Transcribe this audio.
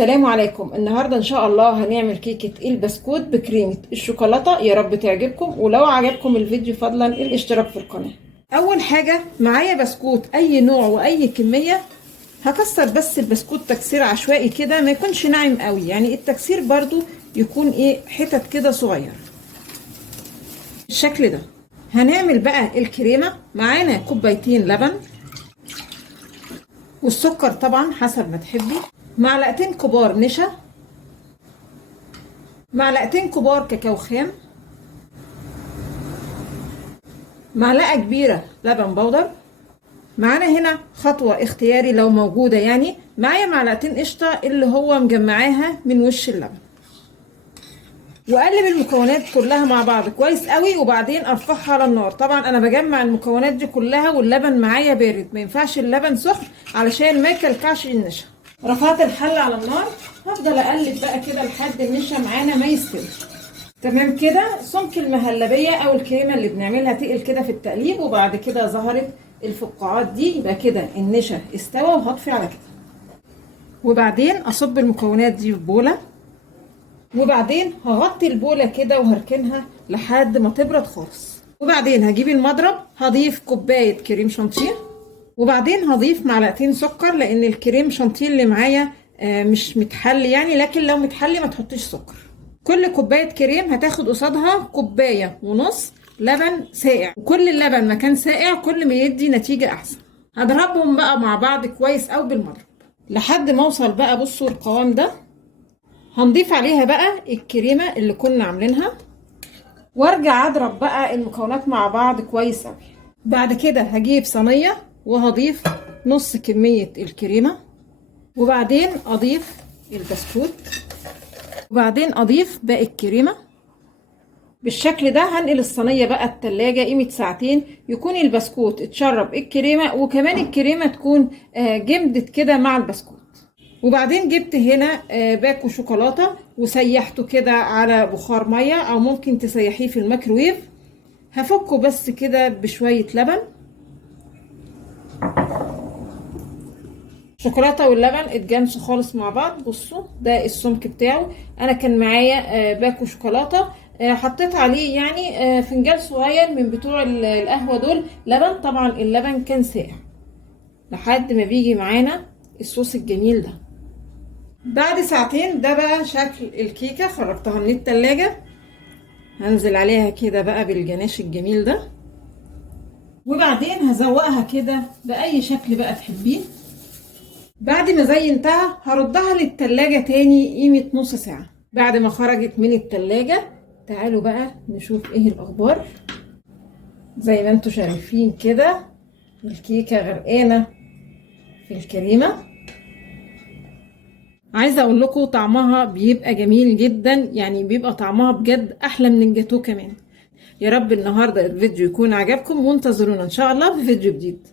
السلام عليكم. النهارده ان شاء الله هنعمل كيكه البسكوت بكريمه الشوكولاته، يا رب تعجبكم. ولو عجبكم الفيديو فضلا الاشتراك في القناه. اول حاجه معايا بسكوت اي نوع واي كميه. هكسر بس البسكوت تكسير عشوائي كده، ما يكونش ناعم قوي، يعني التكسير برضو يكون حتت كده صغير بالشكل ده. هنعمل بقى الكريمه. معانا كوبايتين لبن، والسكر طبعا حسب ما تحبي، معلقتين كبار نشا، معلقتين كبار كاكاو خام، معلقة كبيرة لبن بودر. معانا هنا خطوة اختياري لو موجودة، يعني معايا معلقتين قشطة اللي هو مجمعاها من وش اللبن. واقلب المكونات كلها مع بعض كويس قوي، وبعدين ارفعها على النار. طبعا انا بجمع المكونات دي كلها واللبن معايا بارد، ما ينفعش اللبن سخن علشان ما يكلكعش النشا. رفعت الحل على النار، هفضل اقلب بقى كده لحد النشا معانا ما يستوي. تمام كده. سمك المهلبيه او الكريمه اللي بنعملها تقل كده في التقليب، وبعد كده ظهرت الفقاعات دي، يبقى كده النشا استوى وهطفي على كده. وبعدين اصب المكونات دي في بوله، وبعدين هغطي البوله كده وهركنها لحد ما تبرد خالص. وبعدين هجيب المضرب، هضيف كوبايه كريم شانتيه، وبعدين هضيف معلقتين سكر، لان الكريم شانتيه اللي معايا مش متحلي يعني، لكن لو متحلي ما تحطيش سكر. كل كوبايه كريم هتاخد قصادها كوبايه ونص لبن ساقع، وكل اللبن ما كان ساقع كل ما يدي نتيجه احسن. هضربهم بقى مع بعض كويس او بالمضرب لحد ما اوصل بقى. بصوا القوام ده. هنضيف عليها بقى الكريمه اللي كنا عاملينها، وارجع اضرب بقى المكونات مع بعض كويس قوي. بعد كده هجيب صينيه وهضيف نص كميه الكريمه، وبعدين اضيف البسكوت، وبعدين اضيف باقي الكريمه بالشكل ده. هنقل الصينيه بقى التلاجة قيمه ساعتين، يكون البسكوت اتشرب الكريمه، وكمان الكريمه تكون جمدت كده مع البسكوت. وبعدين جبت هنا باكو شوكولاته وسيحته كده على بخار ميه، او ممكن تسيحيه في الميكرويف. هفكه بس كده بشويه لبن. الشوكولاته واللبن اتجانسوا خالص مع بعض. بصوا ده السمك بتاعه. انا كان معايا باكو شوكولاته، حطيت عليه يعني فنجان صغير من بتوع القهوه دول لبن. طبعا اللبن كان ساقع لحد ما بيجي معانا الصوص الجميل ده. بعد ساعتين ده بقى شكل الكيكه. خرجتها من التلاجة، هنزل عليها كده بقى بالجناش الجميل ده، وبعدين هزوقها كده باي شكل بقى تحبيه. بعد ما زينتها هردها للتلاجة تاني قيمة نص ساعة. بعد ما خرجت من التلاجة تعالوا بقى نشوف ايه الاخبار. زي ما انتوا شايفين كده الكيكة غرقانة في الكريمة. عايزة اقول لكم طعمها بيبقى جميل جدا، يعني بيبقى طعمها بجد احلى من الجاتو كمان. يا رب النهاردة الفيديو يكون عجبكم، وانتظرونا ان شاء الله في فيديو جديد.